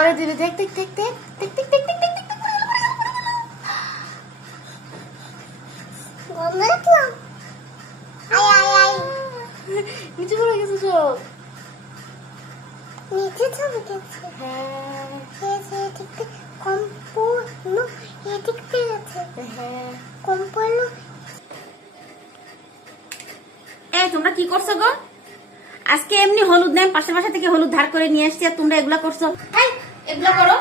পরে দিবি। দেখ দেখ দেখ দেখ দেখ দেখ দেখ দেখ দেখ। নিচে পড়ে গেছে সব। নিচে চলে গেছে। হ্যাঁ এদিকে সম্পূর্ণ এদিকে আছে। হ্যাঁ সম্পূর্ণ। এই তোমরা কি করছো গো? আজকে এমনি হলুদ নেই, পাশের বাসা থেকে হলুদ ধার করে নিয়ে আসছি আর তোমরা এগুলা করছো। এগুলো করো।